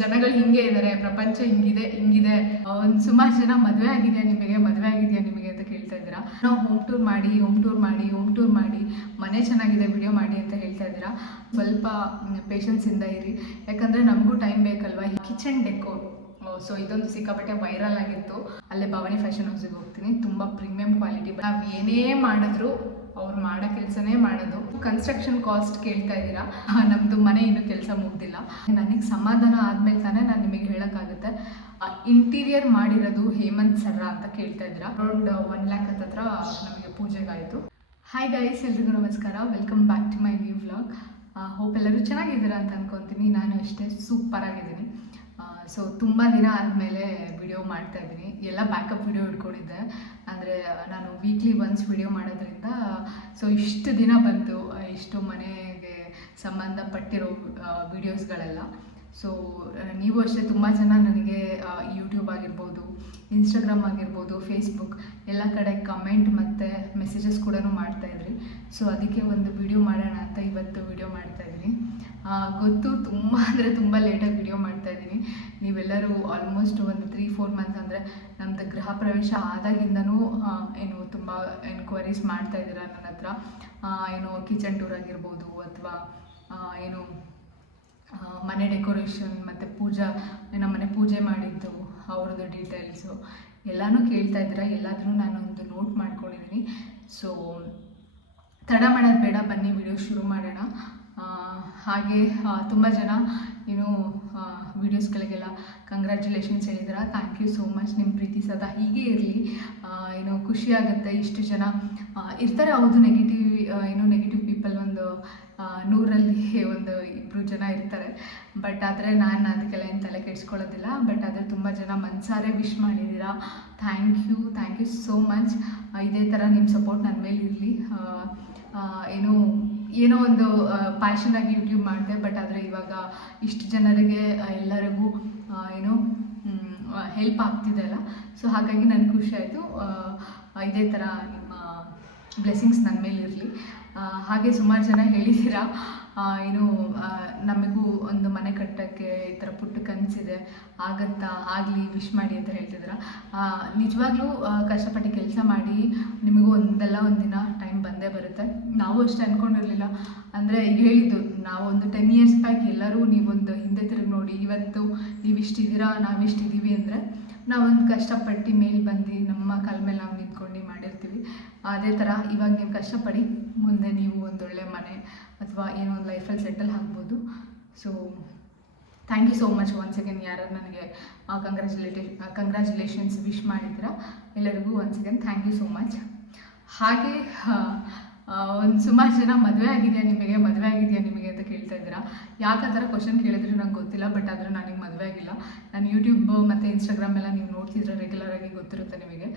ಜನಗಳು ಹಿಂಗೆ ಇದ್ದಾರೆ, ಪ್ರಪಂಚ ಹಿಂಗಿದೆ. ಒಂದು ಸುಮಾರು ಜನ ಮದುವೆ ಆಗಿದೆಯಾ ನಿಮಗೆ ಅಂತ ಕೇಳ್ತಾ ಇದ್ದೀರಾ. ನಾವು ಹೋಮ್ ಟೂರ್ ಮಾಡಿ ಮನೆ ಚೆನ್ನಾಗಿದೆ ವಿಡಿಯೋ ಮಾಡಿ ಅಂತ ಹೇಳ್ತಾ ಇದ್ದೀರಾ. ಸ್ವಲ್ಪ ಪೇಷನ್ಸಿಂದ ಇರಿ, ಯಾಕಂದರೆ ನಮಗೂ ಟೈಮ್ ಬೇಕಲ್ವಾ. ಕಿಚನ್ ಡೆಕೋರ್, ಸೊ ಇದೊಂದು ಸಿಕ್ಕಾಪಟ್ಟೆ ವೈರಲ್ ಆಗಿತ್ತು. ಅಲ್ಲೇ ಭವಾನಿ ಫ್ಯಾಷನ್ ಹೌಸಿಗೆ ಹೋಗ್ತೀನಿ. ತುಂಬ ಪ್ರೀಮಿಯಂ ಕ್ವಾಲಿಟಿ. ನಾವು ಏನೇ ಮಾಡಿದ್ರು ಅವ್ರು ಮಾಡೋ ಕೆಲಸನೇ ಮಾಡೋದು. ಕನ್ಸ್ಟ್ರಕ್ಷನ್ ಕಾಸ್ಟ್ ಕೇಳ್ತಾ ಇದ್ದೀರಾ. ನಮ್ಮದು ಮನೆ ಇನ್ನೂ ಕೆಲಸ ಮುಗ್ದಿಲ್ಲ. ನನಗೆ ಸಮಾಧಾನ ಆದಮೇಲೆ ತಾನೇ ನಾನು ನಿಮಗೆ ಹೇಳೋಕ್ಕಾಗುತ್ತೆ. ಇಂಟೀರಿಯರ್ ಮಾಡಿರೋದು ಹೇಮಂತ್ ಸರ್ರ ಅಂತ ಕೇಳ್ತಾ ಇದ್ದೀರಾ. ಅರೌಂಡ್ 1 lakh ಹತ್ರ ನಮಗೆ ಪೂಜೆಗಾಯಿತು. ಹಾಯ್ ಗೈಸ್, ಎಲ್ರಿಗೂ ನಮಸ್ಕಾರ. Welcome back to my new vlog. Hope ಎಲ್ಲರೂ ಚೆನ್ನಾಗಿದ್ದೀರಾ ಅಂತ ಅನ್ಕೊತೀನಿ. ನಾನು ಅಷ್ಟೇ ಸೂಪರ್ ಆಗಿದ್ದೀನಿ. ಸೊ ತುಂಬ ದಿನ ಆದಮೇಲೆ ವಿಡಿಯೋ ಮಾಡ್ತಾಯಿದ್ದೀನಿ. ಎಲ್ಲ ಬ್ಯಾಕಪ್ ವಿಡಿಯೋ ಇಟ್ಕೊಂಡಿದ್ದೆ. ಅಂದರೆ ನಾನು ವೀಕ್ಲಿ ಒನ್ಸ್ ವಿಡಿಯೋ ಮಾಡೋದ್ರಿಂದ ಸೊ ಇಷ್ಟು ದಿನ ಬಂತು, ಇಷ್ಟು ಮನೆಗೆ ಸಂಬಂಧಪಟ್ಟಿರೋ ವಿಡಿಯೋಸ್ಗಳೆಲ್ಲ. ಸೊ ನೀವು ಅಷ್ಟೇ ತುಂಬ ಜನ ನನಗೆ ಯೂಟ್ಯೂಬ್ ಆಗಿರ್ಬೋದು, ಇನ್ಸ್ಟಾಗ್ರಾಮ್ ಆಗಿರ್ಬೋದು, ಫೇಸ್ಬುಕ್ ಎಲ್ಲ ಕಡೆ ಕಮೆಂಟ್ ಮತ್ತು ಮೆಸೇಜಸ್ ಕೂಡ ಮಾಡ್ತಾಯಿದ್ರಿ. ಸೊ ಅದಕ್ಕೆ ಒಂದು ವಿಡಿಯೋ ಮಾಡೋಣ ಅಂತ ಇವತ್ತು ವಿಡಿಯೋ ಮಾಡ್ತಾಯಿದ್ದೀನಿ. ಗೊತ್ತು ತುಂಬ ಅಂದರೆ ತುಂಬ ಲೇಟಾಗಿ ವಿಡಿಯೋ ಮಾಡ್ತಾಯಿದ್ದೀನಿ. ನೀವೆಲ್ಲರೂ ಆಲ್ಮೋಸ್ಟ್ ಒಂದು 3-4 ಮಂತ್ಸ್ ಅಂದರೆ ನಮ್ಮದು ಗೃಹ ಪ್ರವೇಶ ಆದಾಗಿಂದನೂ ಏನು ತುಂಬ ಎನ್ಕ್ವೈರೀಸ್ ಮಾಡ್ತಾಯಿದ್ದೀರಾ ನನ್ನ ಹತ್ರ. ಏನು ಕಿಚನ್ ಟೂರ್ ಆಗಿರ್ಬೋದು ಅಥವಾ ಏನು ಮನೆ ಡೆಕೋರೇಷನ್ ಮತ್ತು ನಮ್ಮ ಮನೆ ಪೂಜೆ ಮಾಡಿದ್ದು ಅವ್ರದ್ದು ಡೀಟೇಲ್ಸು ಎಲ್ಲನೂ ಕೇಳ್ತಾ ಇದ್ದೀರಾ. ಎಲ್ಲಾದರೂ ನಾನೊಂದು ನೋಟ್ ಮಾಡ್ಕೊಂಡಿದ್ದೀನಿ. ಸೊ ತಡ ಮಾಡೋದು ಬೇಡ, ಬನ್ನಿ ವಿಡಿಯೋ ಶುರು ಮಾಡೋಣ. ಹಾಗೆ ತುಂಬ ಜನ ಏನು ವೀಡಿಯೋಸ್ಗಳಿಗೆಲ್ಲ ಕಂಗ್ರ್ಯಾಚುಲೇಷನ್ಸ್ ಹೇಳಿದ್ದೀರಾ. Thank you so much. ನಿಮ್ಮ ಪ್ರೀತಿ ಸದಾ ಹೀಗೆ ಇರಲಿ. ಏನು ಖುಷಿಯಾಗುತ್ತೆ. ಇಷ್ಟು ಜನ ಇರ್ತಾರೆ, ಹೌದು, ನೆಗೆಟಿವ್ ಪೀಪಲ್ ಒಂದು 100ರಲ್ಲಿ 1-2 ಜನ ಇರ್ತಾರೆ. ಬಟ್ ಆದರೆ ನಾನು ಅದಕ್ಕೆಲ್ಲ ಏನು ತಲೆ ಕೆಡಿಸ್ಕೊಳ್ಳೋದಿಲ್ಲ. ಬಟ್ ಆದರೆ ತುಂಬ ಜನ ಮನಸಾರೆ ವಿಶ್ ಮಾಡಿದ್ದೀರಾ. Thank you so much. ಇದೇ ಥರ ನಿಮ್ಮ ಸಪೋರ್ಟ್ ನನ್ನ ಮೇಲೆ ಇರಲಿ. ಏನೋ ಒಂದು ಪ್ಯಾಷನಾಗಿ ಯೂಟ್ಯೂಬ್ ಮಾಡಿದೆ. ಬಟ್ ಆದರೆ ಇವಾಗ ಇಷ್ಟು ಜನರಿಗೆ ಎಲ್ಲರಿಗೂ ಹೆಲ್ಪ್ ಆಗ್ತಿದೆ ಅಲ್ಲ. ಸೊ ಹಾಗಾಗಿ ನನಗೆ ಖುಷಿ ಆಯಿತು. ಇದೇ ಥರ ನಿಮ್ಮ ಬ್ಲೆಸ್ಸಿಂಗ್ಸ್ ನನ್ನ ಮೇಲೆ ಇರಲಿ. ಹಾಗೆ ಸುಮಾರು ಜನ ಹೇಳಿದ್ದೀರಾ ನಮಗೂ ಒಂದು ಮನೆ ಕಟ್ಟೋಕ್ಕೆ ಈ ಥರ ಪುಟ್ಟ ಕನಸಿದೆ, ಆಗಲಿ, ವಿಶ್ ಮಾಡಿ ಅಂತ ಹೇಳ್ತಿದ್ದೀರಾ. ನಿಜವಾಗ್ಲೂ ಕಷ್ಟಪಟ್ಟು ಕೆಲಸ ಮಾಡಿ ನಿಮಗೂ ಒಂದಲ್ಲ ಒಂದಿನ ಟೈಮ್ ಬಂದೇ ಬರುತ್ತೆ. ನಾವು ಅಷ್ಟೇ ಅಂದ್ಕೊಂಡಿರಲಿಲ್ಲ. ಅಂದರೆ ಈಗ ಹೇಳಿದ್ದು ನಾವು ಒಂದು 10 years ಬ್ಯಾಕ್ ಎಲ್ಲರೂ ನೀವೊಂದು ಹಿಂದೆ ತಿರುಗಿ ನೋಡಿ, ಇವತ್ತು ನೀವಿಷ್ಟಿದ್ದೀರಾ, ನಾವಿಷ್ಟಿದ್ದೀವಿ ಅಂದರೆ ನಾವೊಂದು ಕಷ್ಟಪಟ್ಟು ಮೇಲೆ ಬಂದು ನಮ್ಮ ಕಾಲ ಮೇಲೆ ನಾವು ನಿಂತ್ಕೊಂಡು ಮಾಡಿರ್ತೀವಿ. ಅದೇ ಥರ ಇವಾಗ ನೀವು ಕಷ್ಟಪಡಿ, ಮುಂದೆ ನೀವು ಒಂದೊಳ್ಳೆ ಮನೆ ಅಥವಾ ಏನೋ ಒಂದು ಲೈಫಲ್ಲಿ ಸೆಟಲ್ ಆಗ್ಬೋದು. So thank you so much once again. ಯಾರು ನನಗೆ ಕಂಗ್ರ್ಯಾಚುಲೇಷನ್ಸ್ ವಿಶ್ ಮಾಡಿದ್ದೀರಾ ಎಲ್ಲರಿಗೂ once again thank you so much. ಹಾಗೆ ಒಂದು ಸುಮಾರು ಜನ ಮದುವೆ ಆಗಿದೆಯಾ ನಿಮಗೆ ಅಂತ ಕೇಳ್ತಾ ಇದ್ದೀರಾ. ಯಾಕೆ ಆ ಥರ ಕ್ವಶನ್ ಕೇಳಿದ್ರೆ ನಂಗೆ ಗೊತ್ತಿಲ್ಲ. ಬಟ್ ಆದರೆ ನನಗೆ ಮದುವೆ ಆಗಿಲ್ಲ. ನಾನು ಯೂಟ್ಯೂಬ್ ಮತ್ತು ಇನ್ಸ್ಟಾಗ್ರಾಮ್ ಎಲ್ಲ ನೀವು ನೋಡ್ತಿದ್ರೆ ರೆಗ್ಯುಲರಾಗಿ ಗೊತ್ತಿರುತ್ತೆ ನಿಮಗೆ.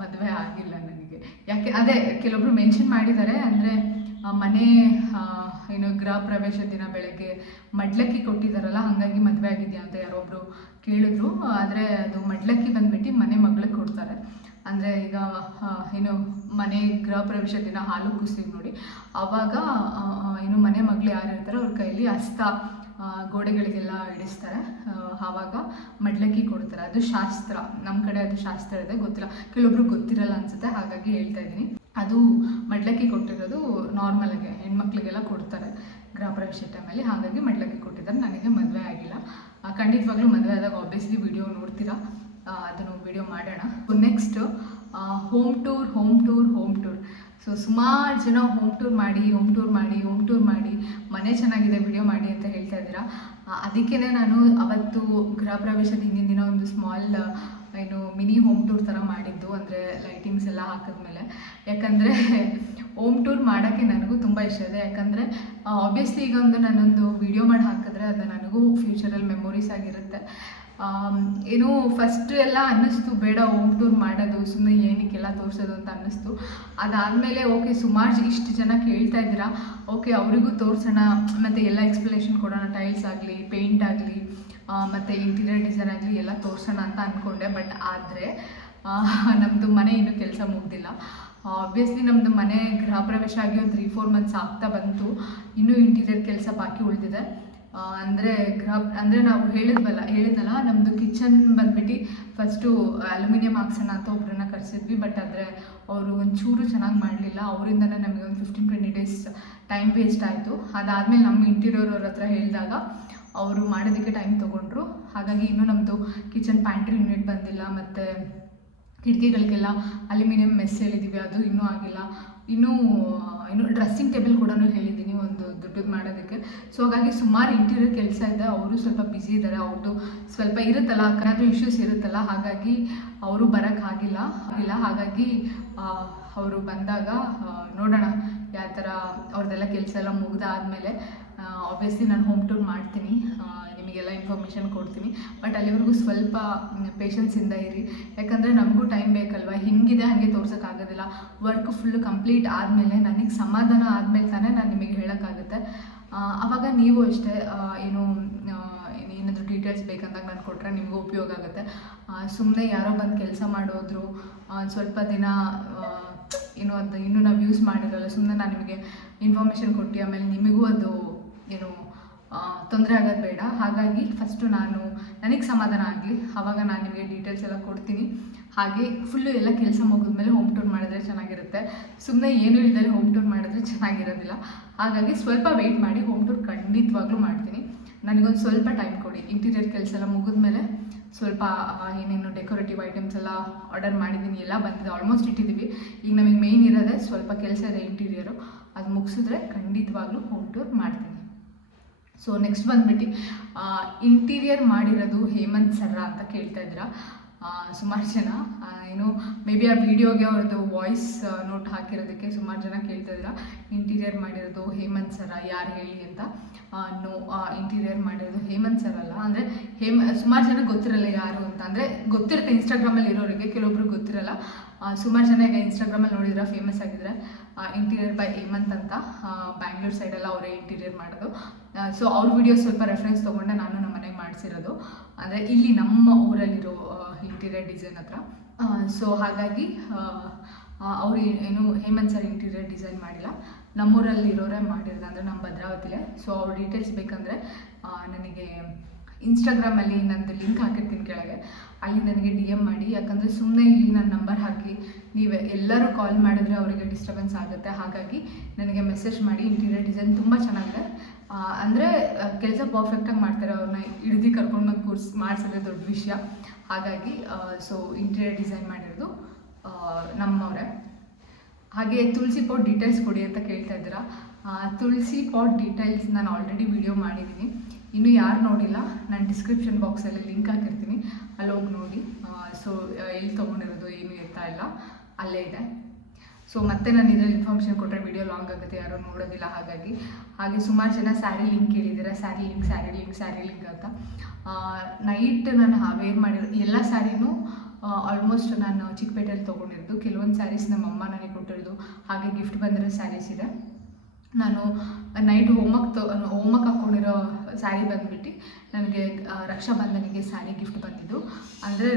ಮದುವೆ ಆಗಿಲ್ಲ ನನಗೆ. ಯಾಕೆ ಅದೇ ಕೆಲವೊಬ್ರು ಮೆನ್ಷನ್ ಮಾಡಿದ್ದಾರೆ. ಅಂದರೆ ಮನೆ ಗೃಹ ಪ್ರವೇಶ ದಿನ ಬೆಳಗ್ಗೆ ಮಡ್ಲಕ್ಕಿ ಕೊಟ್ಟಿದ್ದಾರಲ್ಲ, ಹಾಗಾಗಿ ಮದುವೆ ಆಗಿದೆಯಾ ಅಂತ ಯಾರೊಬ್ಬರು ಕೇಳಿದ್ರು. ಆದರೆ ಅದು ಮಡ್ಲಕ್ಕಿ ಬಂದುಬಿಟ್ಟು ಮನೆ ಮಗಳಿಗೆ ಕೊಡ್ತಾರೆ. ಅಂದರೆ ಈಗ ಮನೆ ಗೃಹ ಪ್ರವೇಶ ದಿನ ಹಾಲು ಕುಸ್ತೀವಿ ನೋಡಿ, ಆವಾಗ ಮನೆ ಮಗಳು ಯಾರು ಇರ್ತಾರೆ ಅವ್ರ ಕೈಯಲ್ಲಿ ಹಸ್ತ ಗೋಡೆಗಳಿಗೆಲ್ಲ ಇಡಿಸ್ತಾರೆ. ಆವಾಗ ಮಡ್ಲಕ್ಕಿ ಕೊಡ್ತಾರೆ. ಅದು ಶಾಸ್ತ್ರ, ನಮ್ಮ ಕಡೆ ಅದು ಶಾಸ್ತ್ರ ಇದೆ. ಗೊತ್ತಿಲ್ಲ, ಕೆಲವೊಬ್ರು ಗೊತ್ತಿರಲ್ಲ ಅನಿಸುತ್ತೆ, ಹಾಗಾಗಿ ಹೇಳ್ತಾ ಇದ್ದೀನಿ. ಅದು ಮಡ್ಲಕ್ಕಿ ಕೊಟ್ಟಿರೋದು ನಾರ್ಮಲಾಗಿ ಹೆಣ್ಮಕ್ಳಿಗೆಲ್ಲ ಕೊಡ್ತಾರೆ ಗೃಹ ಪ್ರವೇಶ ಟೈಮಲ್ಲಿ. ಹಾಗಾಗಿ ಮಡ್ಲಕ್ಕಿ ಕೊಟ್ಟಿದ್ದಾರೆ. ನನಗೆ ಮದುವೆ ಆಗಿಲ್ಲ. ಖಂಡಿತವಾಗ್ಲೂ ಮದುವೆ ಆದಾಗ ಆಬ್ವಿಯಸ್ಲಿ ವಿಡಿಯೋ ನೋಡ್ತೀರಾ, ಅದನ್ನು ವಿಡಿಯೋ ಮಾಡೋಣ. Next home tour. ಸೊ ಸುಮಾರು ಜನ ಹೋಮ್ ಟೂರ್ ಮಾಡಿ ಮನೆ ಚೆನ್ನಾಗಿದೆ ವಿಡಿಯೋ ಮಾಡಿ ಅಂತ ಹೇಳ್ತಾ ಇದ್ದೀರಾ. ಅದಕ್ಕೇ ನಾನು ಅವತ್ತು ಗೃಹ ಪ್ರವೇಶದ ಹಿಂದಿನ ದಿನ ಒಂದು ಸ್ಮಾಲ್ ಮಿನಿ ಹೋಮ್ ಟೂರ್ ಥರ ಮಾಡಿದ್ದು. ಅಂದರೆ ಲೈಟಿಂಗ್ಸ್ ಎಲ್ಲ ಹಾಕಿದ್ಮೇಲೆ. ಯಾಕಂದರೆ ಹೋಮ್ ಟೂರ್ ಮಾಡೋಕ್ಕೆ ನನಗೂ ತುಂಬ ಇಷ್ಟ ಇದೆ. ಯಾಕಂದರೆ ಆಬ್ವಿಯಸ್ಲಿ ಈಗ ನಾನೊಂದು ವಿಡಿಯೋ ಮಾಡಿ ಹಾಕಿದ್ರೆ ಅದು ನನಗೂ ಫ್ಯೂಚರಲ್ಲಿ ಮೆಮೊರೀಸ್ ಆಗಿರುತ್ತೆ. ಫಸ್ಟ್ ಎಲ್ಲ ಅನ್ನಿಸ್ತು ಬೇಡ ಹೋಮ್ ಟೂರ್ ಮಾಡೋದು, ಸುಮ್ಮನೆ ಏನಕ್ಕೆಲ್ಲ ತೋರಿಸೋದು ಅಂತ ಅನ್ನಿಸ್ತು. ಅದಾದಮೇಲೆ ಓಕೆ, ಸುಮಾರು ಇಷ್ಟು ಜನ ಕೇಳ್ತಾ ಇದ್ದೀರಾ, ಓಕೆ ಅವರಿಗೂ ತೋರಿಸೋಣ ಮತ್ತು ಎಲ್ಲ ಎಕ್ಸ್ಪ್ಲನೇಷನ್ ಕೊಡೋಣ. ಟೈಲ್ಸ್ ಆಗಲಿ, ಪೇಂಟ್ ಆಗಲಿ ಮತ್ತು ಇಂಟೀರಿಯರ್ ಡಿಸೈನ್ ಆಗಲಿ ಎಲ್ಲ ತೋರಿಸೋಣ ಅಂತ ಅಂದ್ಕೊಂಡೆ. ಬಟ್ ಆದರೆ ನಮ್ಮದು ಮನೆ ಇನ್ನೂ ಕೆಲಸ ಮುಗ್ದಿಲ್ಲ. ಆಬ್ವಿಯಸ್ಲಿ ನಮ್ಮದು ಮನೆ ಗೃಹ ಪ್ರವೇಶ ಆಗಿ ಒಂದು 3-4 months ಆಗ್ತಾ ಬಂತು. ಇನ್ನೂ ಇಂಟೀರಿಯರ್ ಕೆಲಸ ಬಾಕಿ ಉಳಿದಿದೆ. ಅಂದರೆ ಅಂದರೆ ನಾವು ಹೇಳಿದ್ನಲ್ಲ ನಮ್ಮದು ಕಿಚನ್ ಬಂದ್ಬಿಟ್ಟು ಫಸ್ಟು ಅಲ್ಯೂಮಿನಿಯಂ ಹಾಕ್ಸೋಣ ಅಂತ ಒಬ್ಬರನ್ನ ಕರೆಸಿದ್ವಿ. ಬಟ್ ಆದರೆ ಅವರು ಒಂಚೂರು ಚೆನ್ನಾಗಿ ಮಾಡಲಿಲ್ಲ. ಅವರಿಂದನೇ ನಮಗೆ ಒಂದು 15-20 ಡೇಸ್ ಟೈಮ್ ವೇಸ್ಟ್ ಆಯಿತು. ಅದಾದಮೇಲೆ ನಮ್ಮ ಇಂಟೀರಿಯರ್ ಅವ್ರ ಹತ್ರ ಹೇಳಿದಾಗ ಅವರು ಮಾಡೋದಕ್ಕೆ ಟೈಮ್ ತೊಗೊಂಡ್ರು. ಹಾಗಾಗಿ ಇನ್ನೂ ನಮ್ಮದು ಕಿಚನ್ ಪ್ಯಾಂಟ್ರಿ ಯೂನಿಟ್ ಬಂದಿಲ್ಲ, ಮತ್ತು ಕಿಟಕಿಗಳಿಗೆಲ್ಲ ಅಲ್ಯೂಮಿನಿಯಂ ಮೆಸ್ ಹೇಳಿದ್ದೀವಿ, ಅದು ಇನ್ನೂ ಆಗಿಲ್ಲ. ಇನ್ನೂ ಡ್ರೆಸ್ಸಿಂಗ್ ಟೇಬಲ್ ಕೂಡ ಹೇಳಿದ್ದೀನಿ ಒಂದು ದೊಡ್ಡದು ಮಾಡೋದಕ್ಕೆ. ಸೊ ಹಾಗಾಗಿ ಸುಮಾರು ಇಂಟೀರಿಯರ್ ಕೆಲಸ ಇದೆ. ಅವರು ಸ್ವಲ್ಪ ಬ್ಯುಸಿ ಇದ್ದಾರೆ. ಅವ್ರದ್ದು ಸ್ವಲ್ಪ ಇರುತ್ತಲ್ಲ, ಏನಾದರೂ ಇಶ್ಯೂಸ್ ಇರುತ್ತಲ್ಲ, ಹಾಗಾಗಿ ಅವರು ಬರೋಕ್ಕಾಗಿಲ್ಲ. ಹಾಗಾಗಿ ಅವರು ಬಂದಾಗ ನೋಡೋಣ ಯಾವ ಥರ ಅವ್ರದ್ದೆಲ್ಲ ಕೆಲಸ ಎಲ್ಲ ಮುಗ್ದಾದ್ಮೇಲೆ ಆಬ್ವಿಯಸ್ಲಿ ನಾನು ಹೋಮ್ ಟೂರ್ ಮಾಡ್ತೀನಿ, ನಿಮಗೆಲ್ಲ ಇನ್ಫಾರ್ಮೇಷನ್ ಕೊಡ್ತೀನಿ. ಬಟ್ ಅಲ್ಲಿವರೆಗೂ ಸ್ವಲ್ಪ ಪೇಷನ್ಸಿಂದ ಇರಿ, ಯಾಕಂದರೆ ನಮಗೂ ಟೈಮ್ ಬೇಕಲ್ವ. ಹಿಂಗಿದೆ ಹಾಗೆ ತೋರ್ಸೋಕ್ಕಾಗೋದಿಲ್ಲ. ವರ್ಕ್ ಫುಲ್ಲು ಕಂಪ್ಲೀಟ್ ಆದಮೇಲೆ ನನಗೆ ಸಮಾಧಾನ ಆದಮೇಲೆ ತಾನೇ ನಾನು ನಿಮಗೆ ಹೇಳೋಕ್ಕಾಗುತ್ತೆ. ಆವಾಗ ನೀವು ಅಷ್ಟೇ ಏನಾದರೂ ಡೀಟೇಲ್ಸ್ ಬೇಕಂದಾಗ ನಾನು ಕೊಟ್ಟರೆ ನಿಮಗೂ ಉಪಯೋಗ ಆಗುತ್ತೆ. ಸುಮ್ಮನೆ ಯಾರೋ ಬಂದು ಕೆಲಸ ಮಾಡೋದ್ರು ಸ್ವಲ್ಪ ದಿನ ಅದು ಇನ್ನೂ ನಾವು ಯೂಸ್ ಮಾಡಿರೋಲ್ಲ, ಸುಮ್ಮನೆ ನಾನು ನಿಮಗೆ ಇನ್ಫಾರ್ಮೇಷನ್ ಕೊಟ್ಟು ಆಮೇಲೆ ನಿಮಗೂ ಅದು ತೊಂದರೆ ಆಗೋದು ಬೇಡ. ಹಾಗಾಗಿ ಫಸ್ಟು ನನಗೆ ಸಮಾಧಾನ ಆಗಲಿ, ಆವಾಗ ನಾನು ನಿಮಗೆ ಡೀಟೇಲ್ಸ್ ಎಲ್ಲ ಕೊಡ್ತೀನಿ. ಹಾಗೆ ಫುಲ್ಲು ಎಲ್ಲ ಕೆಲಸ ಮುಗಿದ್ಮೇಲೆ ಹೋಮ್ ಟೂರ್ ಮಾಡಿದ್ರೆ ಚೆನ್ನಾಗಿರುತ್ತೆ. ಸುಮ್ಮನೆ ಏನೂ ಇಲ್ಲದೆ ಹೋಮ್ ಟೂರ್ ಮಾಡಿದ್ರೆ ಚೆನ್ನಾಗಿರೋದಿಲ್ಲ. ಹಾಗಾಗಿ ಸ್ವಲ್ಪ ವೆಯ್ಟ್ ಮಾಡಿ, ಹೋಮ್ ಟೂರ್ ಖಂಡಿತವಾಗ್ಲೂ ಮಾಡ್ತೀನಿ. ನನಗೊಂದು ಸ್ವಲ್ಪ ಟೈಮ್ ಕೊಡಿ. ಇಂಟೀರಿಯರ್ ಕೆಲಸ ಎಲ್ಲ ಮುಗಿದ್ಮೇಲೆ ಸ್ವಲ್ಪ ಏನೇನು ಡೆಕೋರೇಟಿವ್ ಐಟಮ್ಸ್ ಎಲ್ಲ ಆರ್ಡರ್ ಮಾಡಿದ್ದೀನಿ, ಎಲ್ಲ ಬಂದಿದೆ, ಆಲ್ಮೋಸ್ಟ್ ಇಟ್ಟಿದ್ದೀವಿ. ಈಗ ನಮಗೆ ಮೇಯ್ನ್ ಇರೋದೇ ಸ್ವಲ್ಪ ಕೆಲಸ ಇದೆ ಇಂಟೀರಿಯರು, ಅದು ಮುಗಿಸಿದ್ರೆ ಖಂಡಿತವಾಗ್ಲೂ ಹೋಮ್ ಟೂರ್ ಮಾಡ್ತೀನಿ. ಸೊ ನೆಕ್ಸ್ಟ್ ಬಂದ್ಬಿಟ್ಟು ಇಂಟೀರಿಯರ್ ಮಾಡಿರೋದು ಹೇಮಂತ್ ಸರ್ರ ಅಂತ ಕೇಳ್ತಾ ಇದ್ದೀರಾ ಸುಮಾರು ಜನ. ಮೇ ಬಿ ಆ ವಿಡಿಯೋಗೆ ಅವ್ರದ್ದು ವಾಯ್ಸ್ ನೋಟ್ ಹಾಕಿರೋದಕ್ಕೆ ಸುಮಾರು ಜನ ಕೇಳ್ತಾ ಇದ್ದೀರಾ ಇಂಟೀರಿಯರ್ ಮಾಡಿರೋದು ಹೇಮಂತ್ ಸರ ಯಾರು ಹೇಳಿ ಅಂತ. ಇಂಟೀರಿಯರ್ ಮಾಡಿರೋದು ಹೇಮಂತ್ ಸರ್ ಅಲ್ಲ. ಅಂದರೆ ಸುಮಾರು ಜನ ಗೊತ್ತಿರಲ್ಲ ಯಾರು ಅಂತ. ಅಂದರೆ ಗೊತ್ತಿರುತ್ತೆ ಇನ್ಸ್ಟಾಗ್ರಾಮಲ್ಲಿ ಇರೋರಿಗೆ, ಕೆಲವೊಬ್ರು ಗೊತ್ತಿರಲ್ಲ. ಸುಮಾರು ಜನ ಈಗ ಇನ್ಸ್ಟಾಗ್ರಾಮಲ್ಲಿ ನೋಡಿದ್ರೆ ಫೇಮಸ್ ಆಗಿದ್ರೆ ಇಂಟೀರಿಯರ್ ಬೈ ಹೇಮಂತ್ ಅಂತ, ಬ್ಯಾಂಗ್ಳೂರ್ ಸೈಡೆಲ್ಲ ಅವರೇ ಇಂಟೀರಿಯರ್ ಮಾಡೋದು. ಸೊ ಅವ್ರ ವಿಡಿಯೋಸ್ ಸ್ವಲ್ಪ ರೆಫರೆನ್ಸ್ ತೊಗೊಂಡೆ ನಾನು ನಮ್ಮ ಮನೆಗೆ ಮಾಡಿಸಿರೋದು, ಅಂದರೆ ಇಲ್ಲಿ ನಮ್ಮ ಊರಲ್ಲಿರೋ ಇಂಟೀರಿಯರ್ ಡಿಸೈನ್ ಹತ್ರ. ಸೊ ಹಾಗಾಗಿ ಅವರು ಹೇಮಂತ್ ಸರ್ ಇಂಟೀರಿಯರ್ ಡಿಸೈನ್ ಮಾಡಿಲ್ಲ, ನಮ್ಮೂರಲ್ಲಿರೋರೇ ಮಾಡಿರೋದು, ಅಂದರೆ ನಮ್ಮ ಭದ್ರಾವತಿಲೇ. ಸೊ ಅವ್ರ ಡೀಟೇಲ್ಸ್ ಬೇಕಂದರೆ ನನಗೆ ಇನ್ಸ್ಟಾಗ್ರಾಮಲ್ಲಿ ನಂದು ಲಿಂಕ್ ಹಾಕಿರ್ತೀನಿ ಕೆಳಗೆ, ಅಲ್ಲಿ ನನಗೆ DM ಮಾಡಿ. ಯಾಕಂದರೆ ಸುಮ್ಮನೆ ಇಲ್ಲಿ ನನ್ನ ನಂಬರ್ ಹಾಕಿ ನೀವು ಎಲ್ಲರೂ ಕಾಲ್ ಮಾಡಿದ್ರೆ ಅವರಿಗೆ ಡಿಸ್ಟರ್ಬೆನ್ಸ್ ಆಗುತ್ತೆ. ಹಾಗಾಗಿ ನನಗೆ ಮೆಸೇಜ್ ಮಾಡಿ. ಇಂಟೀರಿಯರ್ ಡಿಸೈನ್ ತುಂಬ ಚೆನ್ನಾಗಿದೆ, ಅಂದರೆ ಕೆಲಸ ಪರ್ಫೆಕ್ಟಾಗಿ ಮಾಡ್ತಾರೆ. ಅವ್ರನ್ನ ಹಿಡ್ದು ಕರ್ಕೊಂಡು ಮಾಡಿಸಿದ್ರೆ ದೊಡ್ಡ ವಿಷಯ. ಹಾಗಾಗಿ ಸೊ ಇಂಟೀರಿಯರ್ ಡಿಸೈನ್ ಮಾಡಿರೋದು ನಮ್ಮವರೇ. ಹಾಗೆ ತುಳಸಿ ಪಾಟ್ ಡೀಟೇಲ್ಸ್ ಕೊಡಿ ಅಂತ ಕೇಳ್ತಾ ಇದ್ದೀರಾ. ತುಳಸಿ ಪಾಟ್ ಡೀಟೇಲ್ಸ್ ನಾನು ಆಲ್ರೆಡಿ ವಿಡಿಯೋ ಮಾಡಿದ್ದೀನಿ, ಇನ್ನೂ ಯಾರು ನೋಡಿಲ್ಲ ನಾನು ಡಿಸ್ಕ್ರಿಪ್ಷನ್ ಬಾಕ್ಸಲ್ಲಿ ಲಿಂಕ್ ಹಾಕಿರ್ತೀನಿ, ಅಲ್ಲಿ ಹೋಗಿ ನೋಡಿ. ಸೊ ಎಲ್ಲಿ ತೊಗೊಂಡಿರೋದು ಏನು ಇರ್ತಾ ಇಲ್ಲ, ಅಲ್ಲೇ ಇದೆ. ಸೊ ಮತ್ತೆ ನಾನು ಇದರಲ್ಲಿ ಇನ್ಫಾರ್ಮೇಷನ್ ಕೊಟ್ಟರೆ ವಿಡಿಯೋ ಲಾಂಗ್ ಆಗುತ್ತೆ, ಯಾರೂ ನೋಡೋದಿಲ್ಲ. ಹಾಗೆ ಸುಮಾರು ಜನ ಸ್ಯಾರಿ ಲಿಂಕ್ ಕೇಳಿದ್ದೀರಾ, ಸ್ಯಾರಿ ಲಿಂಕ್ ಅಂತ. ನೈಟ್ ನಾನು ವೇರ್ ಮಾಡಿರೋ ಎಲ್ಲ ಸ್ಯಾರಿನೂ ಆಲ್ಮೋಸ್ಟ್ ನಾನು ಚಿಕ್ಕಪೇಟೆಯಲ್ಲಿ ತೊಗೊಂಡಿರೋದು. ಕೆಲವೊಂದು ಸ್ಯಾರೀಸ್ ನಮ್ಮ ಅಮ್ಮ ನನಗೆ ಕೊಟ್ಟಿರೋದು, ಹಾಗೆ ಗಿಫ್ಟ್ ಬಂದಿರೋ ಸ್ಯಾರೀಸ್ ಇದೆ. ನಾನು ನೈಟ್ ಹೋಮಕ್ಕೆ ಹಾಕ್ಕೊಂಡಿರೋ ಸ್ಯಾರಿ ಬಂದುಬಿಟ್ಟು ನನಗೆ ರಕ್ಷಾಬಂಧನಿಗೆ ಸ್ಯಾರಿ ಗಿಫ್ಟ್ ಬಂದಿದ್ದು. ಅಂದರೆ